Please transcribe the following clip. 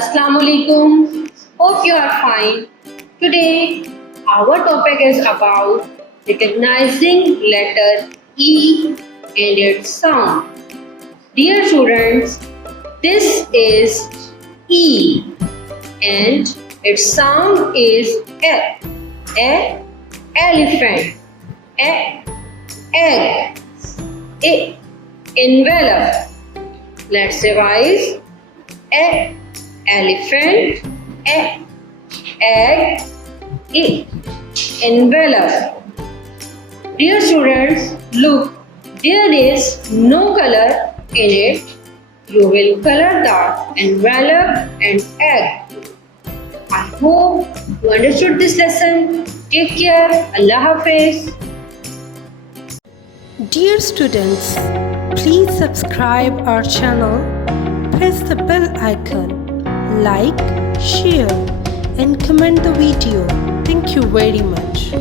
Assalamu alaikum. Hope you are fine. Today our topic is about recognizing letter E and its sound. Dear students, this is E and its sound is E. E, elephant. E, egg. E, envelope. Let's revise. E, elephant. E, egg. E, envelope. Dear students, look, there is no color in it. You will color the envelope and egg. I hope you understood this lesson. Take care. Allah Hafiz. Dear students, please subscribe our channel, press the bell icon, like, share and comment the video. Thank you very much.